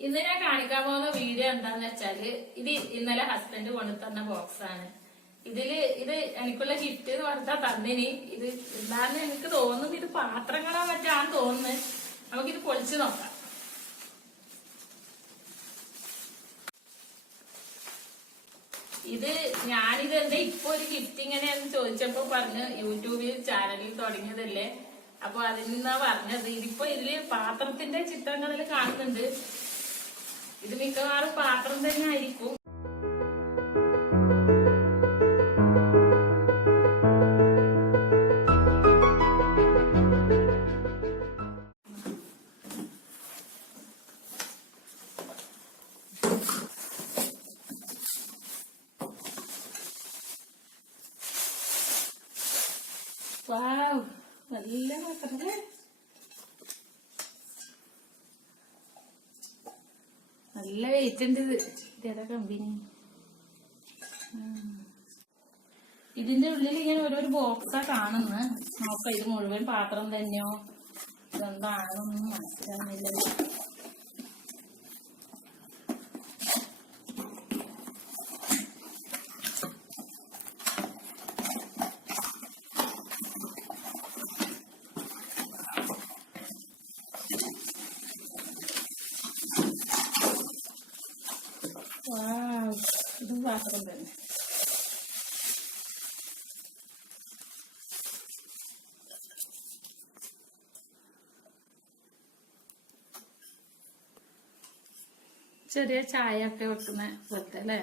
ഇന്ന് ഞാൻ കാണിക്കാൻ പോകുന്ന വീഡിയോ എന്താന്ന് വെച്ചാല് ഇത് ഇന്നലെ ഹസ്ബൻഡ് കൊണ്ടുതന്ന ബോക്സ് ആണ്. ഇത് എനിക്കുള്ള ഗിഫ്റ്റ് എന്ന് പറഞ്ഞാൽ തന്നിനി. ഇത് എന്താന്ന് എനിക്ക് തോന്നുന്നു ഇത് പാത്രങ്ങളോ മറ്റാന്ന് തോന്നുന്നു. നമുക്കിത് പൊളിച്ചു നോക്കാം. ഇത് ഞാനിത് എന്താ ഇപ്പൊ ഒരു ഗിഫ്റ്റ് ഇങ്ങനെയാന്ന് ചോദിച്ചപ്പോ പറഞ്ഞ് യൂട്യൂബിൽ ചാനലിൽ തുടങ്ങിയതല്ലേ, അപ്പൊ അതിൽ നിന്നാ പറഞ്ഞത്. ഇതില് പാത്രത്തിന്റെ ചിത്രങ്ങളിൽ കാണുന്നുണ്ട്. ഇത് മിക്കവാറും പാത്രം തന്നെ ആയിരിക്കും. വാവ്, നല്ല പാത്രല്ലേ, നല്ല വെയിറ്റ് ഉണ്ട്. ഇതേതാ കമ്പനി? ഇതിന്റെ ഉള്ളിൽ ഇങ്ങനെ ഓരോരു ബോക്സാ കാണുന്നത്. നോക്കാം ഇത് മുഴുവൻ പാത്രം തന്നെയോ ഇതെന്താണെന്നൊന്നും മനസ്സിലാവുന്നില്ല. ഇതും പാത്രം തന്നെ. ചെറിയ ചായ ഒക്കെ വെക്കുന്ന പോലത്തെ അല്ലേ?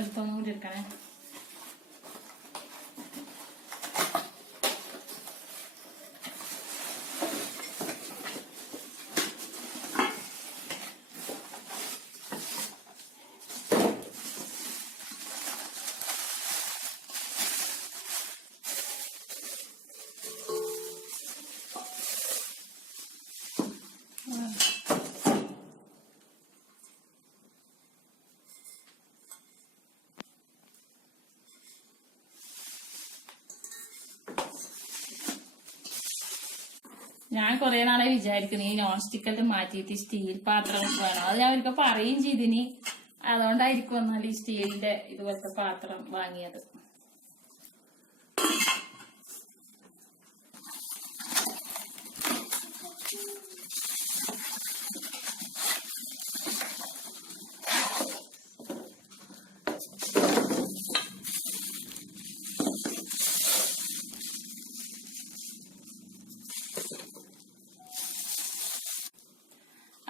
എടുത്തൊന്നും കൂടി എടുക്കണേ. ഞാൻ കുറെ നാളെ വിചാരിക്കുന്നു ഈ നോൺ സ്റ്റിക്കെല്ലാം മാറ്റിയിട്ട് സ്റ്റീൽ പാത്രം വേണം. അത് ഞാൻ ഒരിക്കൽ പറയുകയും ചെയ്തിനി. അതുകൊണ്ടായിരിക്കും എന്നാൽ ഈ സ്റ്റീലിന്റെ ഇതുപോലത്തെ പാത്രം വാങ്ങിയത്.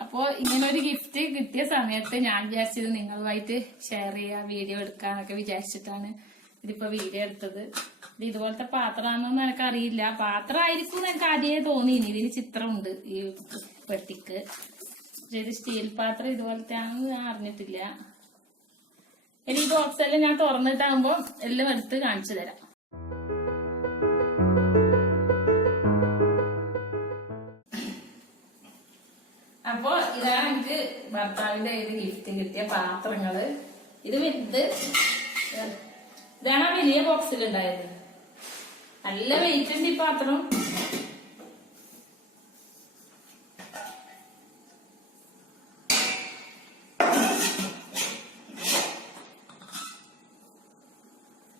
അപ്പോ ഇങ്ങനൊരു ഗിഫ്റ്റ് കിട്ടിയ സമയത്ത് ഞാൻ വിചാരിച്ചത് നിങ്ങളുമായിട്ട് ഷെയർ ചെയ്യാ, വീഡിയോ എടുക്കാന്നൊക്കെ വിചാരിച്ചിട്ടാണ് ഇതിപ്പോ വീഡിയോ എടുത്തത്. ഇത് ഇതുപോലത്തെ പാത്രമാണെന്നൊന്നും എനിക്ക് അറിയില്ല. പാത്രമായിരിക്കും എന്ന് എനിക്ക് ആദ്യമേ തോന്നിയിനി. ഇതിന് ചിത്രമുണ്ട് ഈ പെട്ടിക്ക്. ഒരു സ്റ്റീൽ പാത്രം ഇതുപോലത്തെ ആണെന്ന് ഞാൻ അറിഞ്ഞിട്ടില്ല. ഇനി ഈ ബോക്സ് എല്ലാം ഞാൻ തുറന്നിട്ടാകുമ്പോ എല്ലാം എടുത്ത് കാണിച്ചു തരാം. അപ്പൊ ഇതാണ് എനിക്ക് ഭർത്താവിന്റെ കയ്യിൽ ഗിഫ്റ്റ് കിട്ടിയ പാത്രങ്ങള്. ഇതാണ് ആ വലിയ ബോക്സിലുണ്ടായത്. നല്ല വെയിറ്റ് ഉണ്ട് ഈ പാത്രം.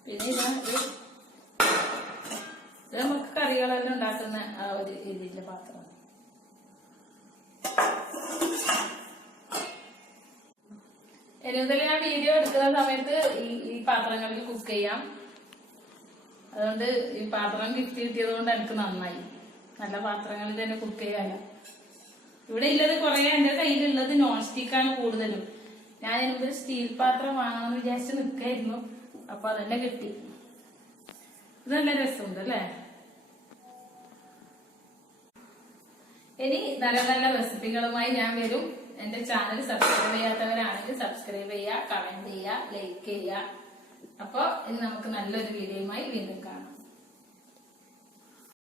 പിന്നെ ഇത് നമുക്ക് കറികളെല്ലാം ഉണ്ടാക്കുന്ന ആ ഒരു രീതിയിലെ പാത്രം. ഞാൻ വീഡിയോ എടുക്കുന്ന സമയത്ത് ഈ പാത്രങ്ങളിൽ കുക്ക് ചെയ്യാം. അതുകൊണ്ട് ഈ പാത്രം ഗിഫ്റ്റ് കിട്ടിയത് കൊണ്ട് എനിക്ക് നന്നായി. നല്ല പാത്രങ്ങളിൽ തന്നെ കുക്ക് ചെയ്യാലോ. ഇവിടെ ഉള്ളത് കുറെ, എന്റെ കയ്യിലുള്ളത് നോൺ സ്റ്റിക്കാണ് കൂടുതലും. ഞാൻ ഇതിനൊരു സ്റ്റീൽ പാത്രം വാങ്ങണമെന്ന് വിചാരിച്ച് നിൽക്കായിരുന്നു. അപ്പൊ അതെന്നെ കിട്ടി. ഇത് നല്ല രസമുണ്ട് അല്ലേ? ഇനി നല്ല നല്ല റെസിപ്പികളുമായി ഞാൻ വരും. എന്റെ ചാനൽ സബ്സ്ക്രൈബ് ചെയ്യാത്തവരാണെങ്കിൽ സബ്സ്ക്രൈബ് ചെയ്യുക, കമന്റ് ചെയ്യുക, ലൈക്ക് ചെയ്യുക. അപ്പൊ ഇനി നമുക്ക് നല്ലൊരു വീഡിയോയുമായി വീണ്ടും കാണാം.